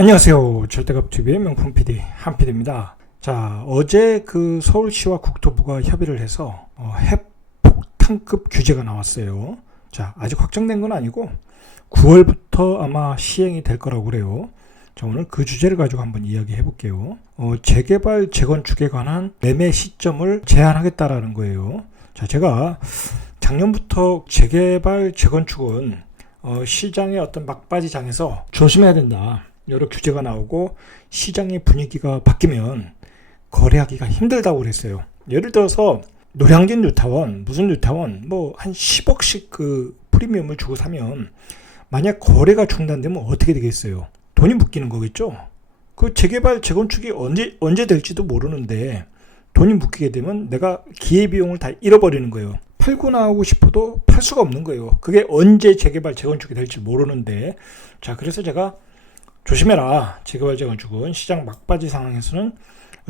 안녕하세요. 절대값TV의 명품 PD 한PD입니다. 자, 어제 그 서울시와 국토부가 협의를 해서 핵폭탄급 규제가 나왔어요. 자, 아직 확정된 건 아니고 9월부터 아마 시행이 될 거라고 그래요. 자, 오늘 그 주제를 가지고 한번 이야기해 볼게요. 재개발, 재건축에 관한 매매 시점을 제한하겠다라는 거예요. 자, 제가 작년부터 재개발, 재건축은 시장의 어떤 막바지장에서 조심해야 된다. 여러 규제가 나오고 시장의 분위기가 바뀌면 거래하기가 힘들다고 그랬어요. 예를 들어서 노량진 뉴타원, 무슨 뉴타원 뭐 한 10억씩 그 프리미엄을 주고 사면 만약 거래가 중단되면 어떻게 되겠어요? 돈이 묶이는 거겠죠? 그 재개발, 재건축이 언제 될지도 모르는데 돈이 묶이게 되면 내가 기회비용을 다 잃어버리는 거예요. 팔고 나오고 싶어도 팔 수가 없는 거예요. 그게 언제 재개발, 재건축이 될지 모르는데, 자, 그래서 제가 조심해라. 재개발, 재건축은 시장 막바지 상황에서는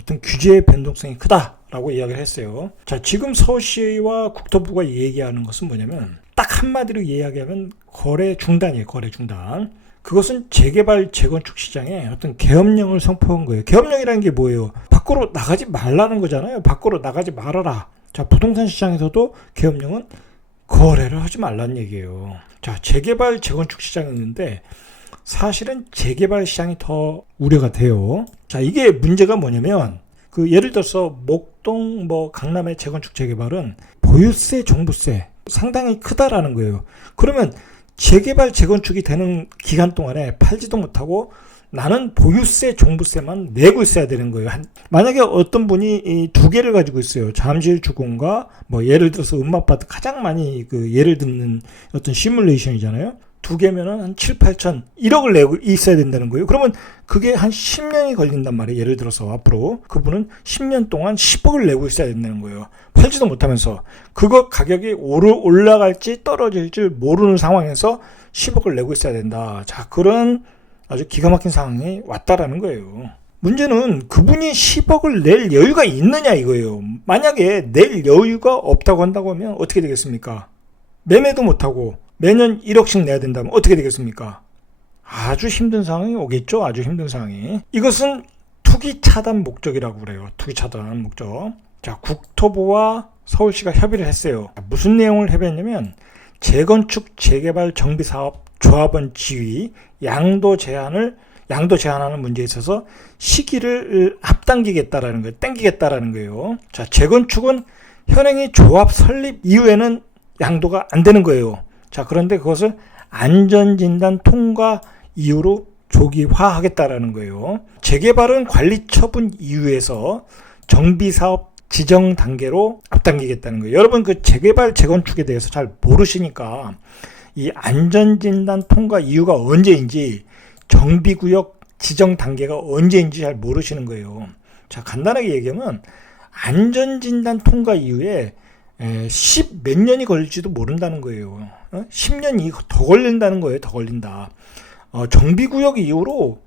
어떤 규제의 변동성이 크다라고 이야기를 했어요. 자, 지금 서울시와 국토부가 얘기하는 것은 뭐냐면 딱 한마디로 이야기하면 거래 중단이에요. 거래 중단. 그것은 재개발, 재건축 시장에 어떤 계엄령을 선포한 거예요. 계엄령이라는 게 뭐예요? 밖으로 나가지 말라는 거잖아요. 밖으로 나가지 말아라. 자, 부동산 시장에서도 계엄령은 거래를 하지 말라는 얘기예요. 자, 재개발, 재건축 시장이 있는데 사실은 재개발 시장이 더 우려가 돼요. 자, 이게 문제가 뭐냐면 그 예를 들어서 목동 강남의 재건축 재개발은 보유세, 종부세 상당히 크다라는 거예요. 그러면 재개발, 재건축이 되는 기간 동안에 팔지도 못하고 나는 보유세, 종부세만 내고 있어야 되는 거예요. 만약에 어떤 분이 이 두 개를 가지고 있어요. 잠실 주공과 예를 들어서 음마아파트 가장 많이 그 예를 듣는 어떤 시뮬레이션이잖아요. 두 개면은 한 7, 8천, 1억을 내고 있어야 된다는 거예요. 그러면 그게 한 10년이 걸린단 말이에요. 예를 들어서 앞으로 그분은 10년 동안 10억을 내고 있어야 된다는 거예요. 팔지도 못하면서 그거 가격이 올라갈지 떨어질지 모르는 상황에서 10억을 내고 있어야 된다. 자, 그런 아주 기가 막힌 상황이 왔다라는 거예요. 문제는 그분이 10억을 낼 여유가 있느냐 이거예요. 만약에 낼 여유가 없다고 한다고 하면 어떻게 되겠습니까? 매매도 못하고 매년 1억씩 내야 된다면 어떻게 되겠습니까? 아주 힘든 상황이 오겠죠. 아주 힘든 상황이. 이것은 투기 차단 목적이라고 그래요. 투기 차단 목적. 자, 국토부와 서울시가 협의를 했어요. 무슨 내용을 협의했냐면 재건축, 재개발, 정비사업, 조합원 지위, 양도 제한하는 문제에 있어서 시기를 앞당기겠다라는 거예요. 땡기겠다라는 거예요. 자, 재건축은 현행의 조합 설립 이후에는 양도가 안 되는 거예요. 자, 그런데 그것을 안전진단 통과 이후로 조기화하겠다라는 거예요. 재개발은 관리 처분 이후에서 정비사업 지정 단계로 앞당기겠다는 거예요. 여러분 그 재개발, 재건축에 대해서 잘 모르시니까 이 안전진단 통과 이유가 언제인지 정비구역 지정 단계가 언제인지 잘 모르시는 거예요. 자, 간단하게 얘기하면 안전진단 통과 이후에 10 몇 년이 걸릴지도 모른다는 거예요. 10년이 더 걸린다는 거예요. 더 걸린다. 정비구역 이후로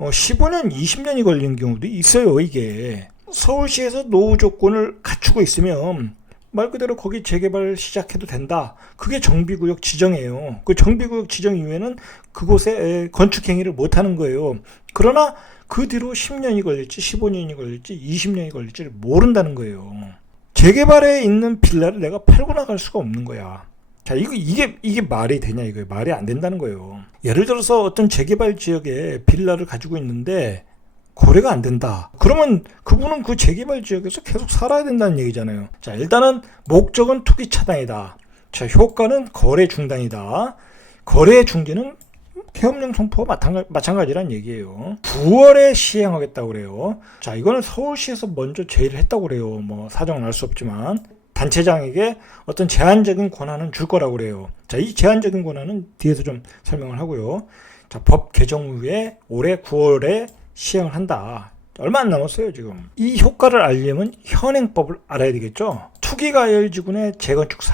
15년, 20년이 걸리는 경우도 있어요. 이게 서울시에서 노후 조건을 갖추고 있으면 말 그대로 거기 재개발 시작해도 된다. 그게 정비구역 지정이에요. 그 정비구역 지정 이후에는 그곳에 건축 행위를 못하는 거예요. 그러나 그 뒤로 10년이 걸릴지 15년이 걸릴지 20년이 걸릴지 모른다는 거예요. 재개발에 있는 빌라를 내가 팔고 나갈 수가 없는 거야. 자, 이게 말이 되냐 이거예요. 말이 안 된다는 거예요. 예를 들어서 어떤 재개발 지역에 빌라를 가지고 있는데 거래가 안 된다. 그러면 그분은 그 재개발 지역에서 계속 살아야 된다는 얘기잖아요. 자, 일단은 목적은 투기 차단이다. 자, 효과는 거래 중단이다. 거래 중지는 계엄령 선포와 마찬가지란 얘기예요. 9월에 시행하겠다고 그래요. 자, 이거는 서울시에서 먼저 제의를 했다고 그래요. 사정은 알 수 없지만 단체장에게 어떤 제한적인 권한은 줄 거라고 그래요. 자, 이 제한적인 권한은 뒤에서 좀 설명을 하고요. 자, 법 개정 후에 올해 9월에 시행을 한다. 얼마 안 남았어요 지금. 이 효과를 알려면 현행법을 알아야 되겠죠. 투기과열지구의 재건축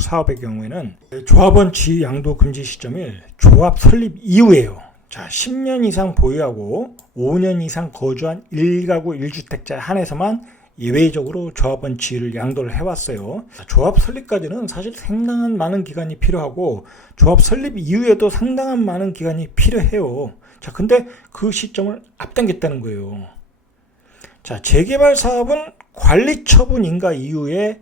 사업의 경우에는 조합원 지위 양도 금지 시점이 조합 설립 이후에요. 자, 10년 이상 보유하고 5년 이상 거주한 1가구 1주택자에 한해서만 예외적으로 조합원 지위를 양도를 해왔어요. 조합 설립까지는 사실 상당한 많은 기간이 필요하고 조합 설립 이후에도 상당한 많은 기간이 필요해요. 자, 근데 그 시점을 앞당겼다는 거예요. 자, 재개발 사업은 관리 처분 인가 이후에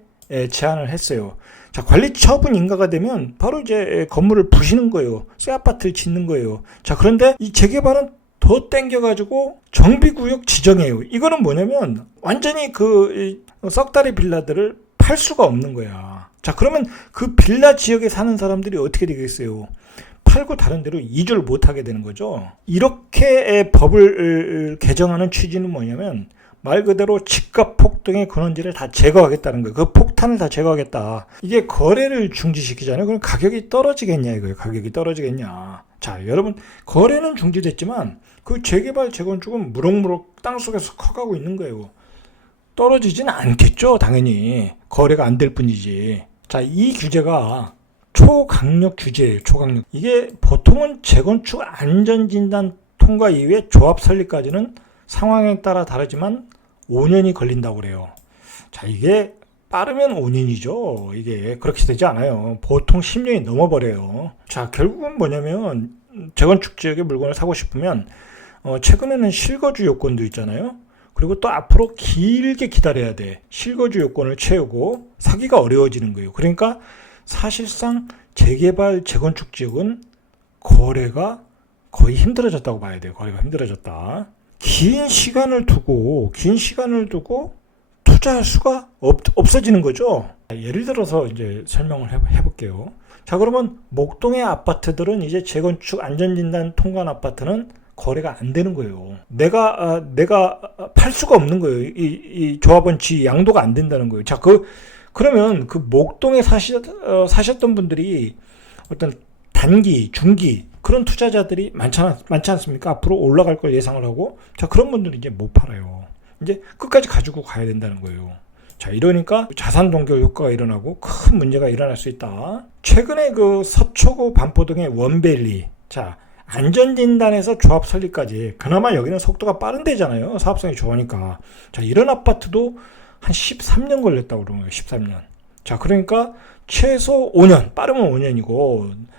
제안을 했어요. 자, 관리 처분 인가가 되면 바로 이제 건물을 부시는 거예요. 새 아파트를 짓는 거예요. 자, 그런데 이 재개발은 더 땡겨가지고 정비구역 지정해요. 이거는 뭐냐면 완전히 그 썩다리 빌라들을 팔 수가 없는 거야. 자, 그러면 그 빌라 지역에 사는 사람들이 어떻게 되겠어요? 팔고 다른 데로 이주를 못하게 되는 거죠. 이렇게 법을 개정하는 취지는 뭐냐면 말 그대로 집값 폭등의 근원지를 다 제거하겠다는 거예요. 그 폭탄을 다 제거하겠다. 이게 거래를 중지시키잖아요. 그럼 가격이 떨어지겠냐 이거예요. 가격이 떨어지겠냐. 자, 여러분, 거래는 중지됐지만 그 재개발 재건축은 무럭무럭 땅속에서 커가고 있는 거예요. 떨어지지는 않겠죠. 당연히 거래가 안 될 뿐이지. 자, 이 규제가 초강력 규제예요. 초강력. 이게 보통은 재건축 안전진단 통과 이후에 조합 설립까지는 상황에 따라 다르지만 5년이 걸린다고 그래요. 자, 이게 빠르면 5년이죠. 이게 그렇게 되지 않아요. 보통 10년이 넘어버려요. 자, 결국은 뭐냐면 재건축 지역의 물건을 사고 싶으면 최근에는 실거주 요건도 있잖아요. 그리고 또 앞으로 길게 기다려야 돼. 실거주 요건을 채우고 사기가 어려워지는 거예요. 그러니까 사실상 재개발 재건축 지역은 거래가 거의 힘들어졌다고 봐야 돼요. 거래가 힘들어졌다. 긴 시간을 두고 투자할 수가 없어지는 거죠. 예를 들어서 이제 설명을 해볼게요. 자, 그러면 목동의 아파트들은 이제 재건축 안전진단 통과한 아파트는 거래가 안 되는 거예요. 내가 팔 수가 없는 거예요. 이 조합원 지 양도가 안 된다는 거예요. 자, 그러면 그 목동에 사셨던 분들이 어떤 단기, 중기 그런 투자자들이 많지 않습니까? 앞으로 올라갈 걸 예상을 하고, 자, 그런 분들은 이제 못 팔아요. 이제 끝까지 가지고 가야 된다는 거예요. 자, 이러니까 자산 동결 효과가 일어나고 큰 문제가 일어날 수 있다. 최근에 그 서초구 반포동의 원밸리, 자, 안전진단에서 조합 설립까지, 그나마 여기는 속도가 빠른 데잖아요. 사업성이 좋으니까. 자, 이런 아파트도 한 13년 걸렸다고 그러는 거예요. 13년. 자, 그러니까 최소 5년, 빠르면 5년이고,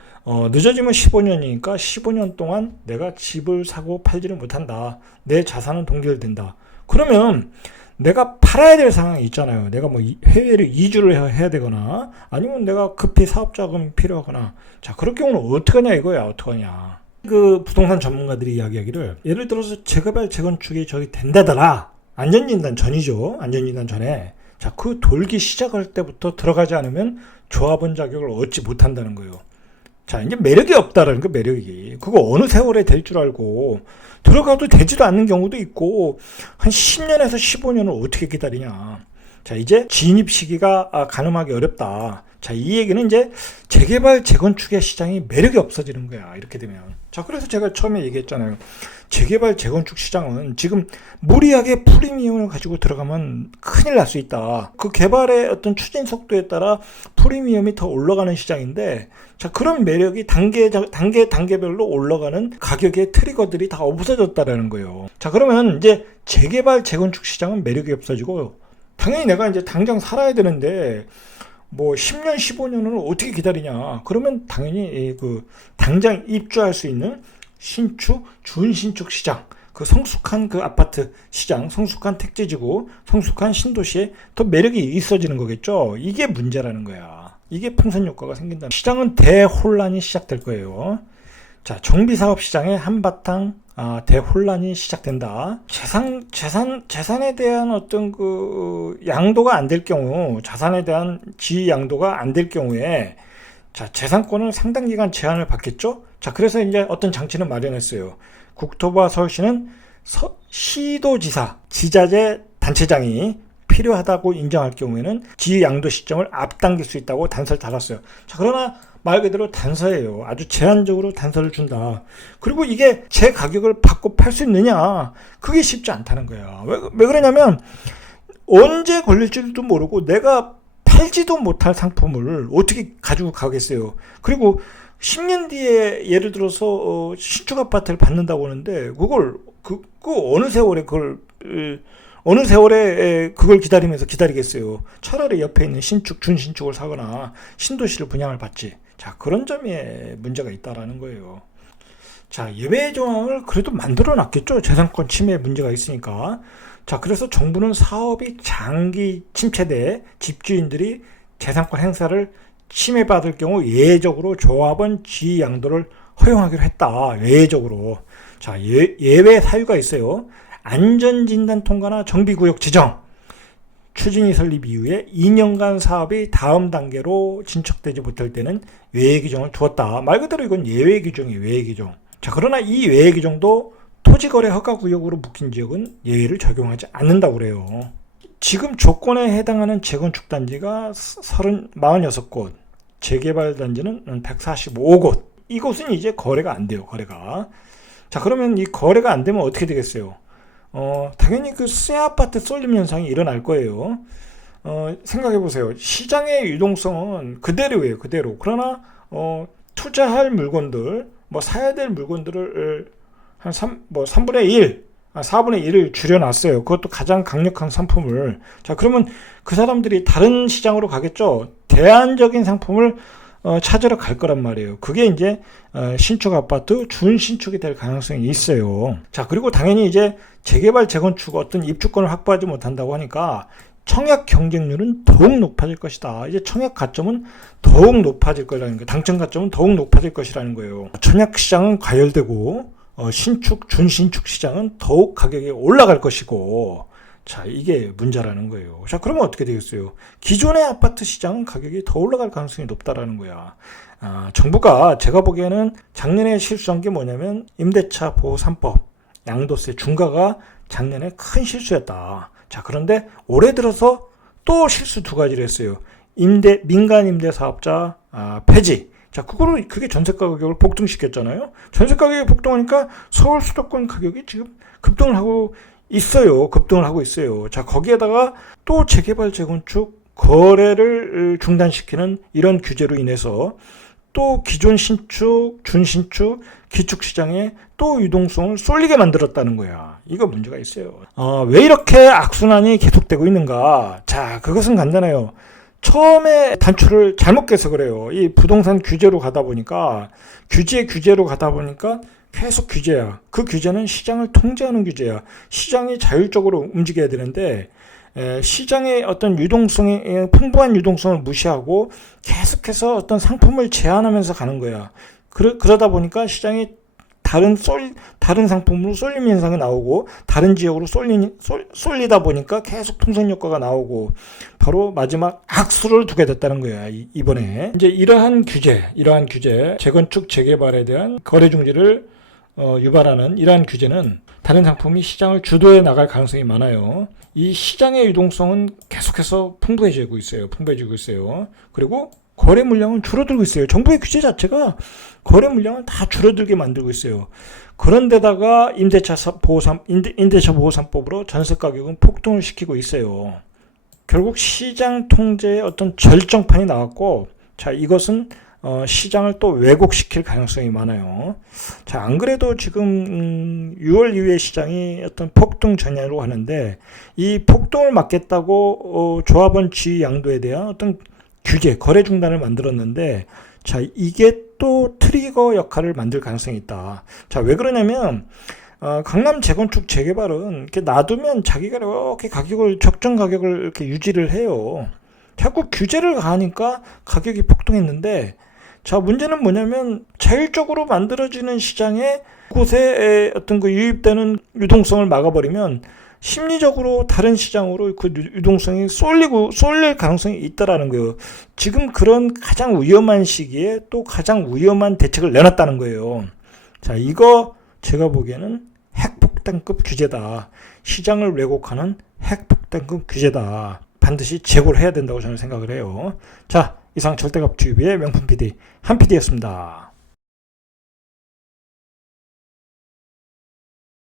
늦어지면 15년이니까 15년 동안 내가 집을 사고 팔지를 못한다. 내 자산은 동결된다. 그러면 내가 팔아야 될 상황이 있잖아요. 내가 뭐 해외를 이주를 해야 되거나 아니면 내가 급히 사업 자금이 필요하거나. 자, 그럴 경우는 어떻게 하냐 이거야. 어떻게 하냐. 그 부동산 전문가들이 이야기하기를, 예를 들어서 재개발 재건축이 저기 된다더라. 안전진단 전이죠. 안전진단 전에. 자, 그 돌기 시작할 때부터 들어가지 않으면 조합원 자격을 얻지 못한다는 거예요. 자, 이제 매력이 없다라는 거, 매력이. 그거 어느 세월에 될 줄 알고 들어가도 되지도 않는 경우도 있고, 한 10년에서 15년을 어떻게 기다리냐. 자, 이제 진입 시기가 가늠하기 어렵다. 자, 이 얘기는 이제 재개발 재건축의 시장이 매력이 없어지는 거야. 이렇게 되면. 자, 그래서 제가 처음에 얘기했잖아요. 재개발 재건축 시장은 지금 무리하게 프리미엄을 가지고 들어가면 큰일 날 수 있다. 그 개발의 어떤 추진 속도에 따라 프리미엄이 더 올라가는 시장인데, 자, 그런 매력이 단계별로 올라가는 가격의 트리거들이 다 없어졌다라는 거예요. 자, 그러면 이제 재개발 재건축 시장은 매력이 없어지고, 당연히 내가 이제 당장 살아야 되는데 뭐 10년, 15년을 어떻게 기다리냐. 그러면 당연히 그 당장 입주할 수 있는 신축, 준신축 시장, 그 성숙한 그 아파트 시장, 성숙한 택지지구, 성숙한 신도시에 더 매력이 있어지는 거겠죠. 이게 문제라는 거야. 이게 풍선 효과가 생긴다. 시장은 대혼란이 시작될 거예요. 자, 정비사업 시장에 한바탕 대혼란이 시작된다. 재산에 대한 어떤 그 양도가 안 될 경우, 자산에 대한 지위 양도가 안 될 경우에, 자, 재산권을 상당 기간 제한을 받겠죠? 자, 그래서 이제 어떤 장치는 마련했어요. 국토부와 서울시는 시도지사, 지자재 단체장이 필요하다고 인정할 경우에는 지위 양도 시점을 앞당길 수 있다고 단서를 달았어요. 자, 그러나 말 그대로 단서예요. 아주 제한적으로 단서를 준다. 그리고 이게 제 가격을 받고 팔 수 있느냐? 그게 쉽지 않다는 거야. 왜 그러냐면 언제 걸릴지도 모르고 내가 팔지도 못할 상품을 어떻게 가지고 가겠어요. 그리고 10년 뒤에 예를 들어서 신축 아파트를 받는다고 하는데 그걸 어느 세월에 그걸 기다리겠어요. 차라리 옆에 있는 신축, 준신축을 사거나 신도시를 분양을 받지. 자, 그런 점에 문제가 있다라는 거예요. 자, 예외 조항을 그래도 만들어 놨겠죠. 재산권 침해 문제가 있으니까. 자, 그래서 정부는 사업이 장기 침체돼 집주인들이 재산권 행사를 침해받을 경우 예외적으로 조합원 지위 양도를 허용하기로 했다. 예외적으로. 자, 예외 사유가 있어요. 안전진단 통과나 정비구역 지정, 추진위 설립 이후에 2년간 사업이 다음 단계로 진척되지 못할 때는 예외 규정을 두었다. 말 그대로 이건 예외 규정이에요. 예외 규정. 자, 그러나 이 예외 규정도 토지거래 허가구역으로 묶인 지역은 예외를 적용하지 않는다고 그래요. 지금 조건에 해당하는 재건축 단지가 46곳, 재개발 단지는 145곳. 이곳은 이제 거래가 안 돼요. 거래가. 자, 그러면 이 거래가 안 되면 어떻게 되겠어요? 당연히 그 새 아파트 쏠림 현상이 일어날 거예요. 생각해 보세요. 시장의 유동성은 그대로예요. 그대로. 그러나 투자할 물건들, 사야 될 물건들을 한 3분의 1, 4분의 1을 줄여놨어요. 그것도 가장 강력한 상품을. 자, 그러면 그 사람들이 다른 시장으로 가겠죠. 대안적인 상품을 찾으러 갈 거란 말이에요. 그게 이제 신축 아파트 준신축이 될 가능성이 있어요. 자, 그리고 당연히 이제 재개발 재건축 어떤 입주권을 확보하지 못한다고 하니까 청약 경쟁률은 더욱 높아질 것이다. 이제 청약 가점은 더욱 높아질 거라는 거예요. 당첨 가점은 더욱 높아질 것이라는 거예요. 청약 시장은 과열되고 신축 준신축 시장은 더욱 가격이 올라갈 것이고, 자, 이게 문제라는 거예요. 자, 그러면 어떻게 되겠어요? 기존의 아파트 시장은 가격이 더 올라갈 가능성이 높다라는 거야. 정부가 제가 보기에는 작년에 실수한 게 뭐냐면 임대차 보호 3법, 양도세 중과가 작년에 큰 실수였다. 자, 그런데 올해 들어서 또 실수 두 가지를 했어요. 민간 임대 사업자 폐지. 자, 그게 전세 가격을 폭등시켰잖아요. 전세 가격이 폭등하니까 서울 수도권 가격이 지금 급등을 하고 있어요. 자, 거기에다가 또 재개발 재건축 거래를 중단시키는 이런 규제로 인해서 또 기존 신축, 준신축, 기축 시장에 또 유동성을 쏠리게 만들었다는 거야. 이거 문제가 있어요. 왜 이렇게 악순환이 계속되고 있는가? 자, 그것은 간단해요. 처음에 단추를 잘못 깨서 그래요. 이 부동산 규제로 가다 보니까 규제로 가다 보니까 계속 규제야. 그 규제는 시장을 통제하는 규제야. 시장이 자율적으로 움직여야 되는데 시장의 어떤 유동성의 풍부한 유동성을 무시하고 계속해서 어떤 상품을 제한하면서 가는 거야. 그러다 보니까 시장이 다른 상품으로 쏠림 현상이 나오고 다른 지역으로 쏠리다 보니까 계속 풍선 효과가 나오고 바로 마지막 악수를 두게 됐다는 거야. 이번에 이제 이러한 규제 재건축 재개발에 대한 거래 중지를 유발하는 이러한 규제는 다른 상품이 시장을 주도해 나갈 가능성이 많아요. 이 시장의 유동성은 계속해서 풍부해지고 있어요. 그리고 거래 물량은 줄어들고 있어요. 정부의 규제 자체가 거래 물량을 다 줄어들게 만들고 있어요. 그런데다가 임대차 보호 3법으로 전세 가격은 폭등을 시키고 있어요. 결국 시장 통제의 어떤 절정판이 나왔고, 자, 이것은 시장을 또 왜곡시킬 가능성이 많아요. 자, 안 그래도 지금 6월 이후에 시장이 어떤 폭등 전야로 하는데 이 폭등을 막겠다고 조합원 지위 양도에 대한 어떤 규제, 거래 중단을 만들었는데, 자, 이게 또 트리거 역할을 만들 가능성이 있다. 자, 왜 그러냐면 강남 재건축 재개발은 이렇게 놔두면 자기가 이렇게 적정 가격을 이렇게 유지를 해요. 자꾸 규제를 가하니까 가격이 폭등했는데, 자, 문제는 뭐냐면 자율적으로 만들어지는 시장에 곳에 어떤 그 유입되는 유동성을 막아버리면 심리적으로 다른 시장으로 그 유동성이 쏠릴 가능성이 있다라는 거예요. 지금 그런 가장 위험한 시기에 또 가장 위험한 대책을 내놨다는 거예요. 자, 이거 제가 보기에는 핵폭탄급 규제다. 시장을 왜곡하는 핵폭탄급 규제다. 반드시 재고를 해야 된다고 저는 생각을 해요. 자, 이상 절대값 TV의 명품 PD 한 PD였습니다.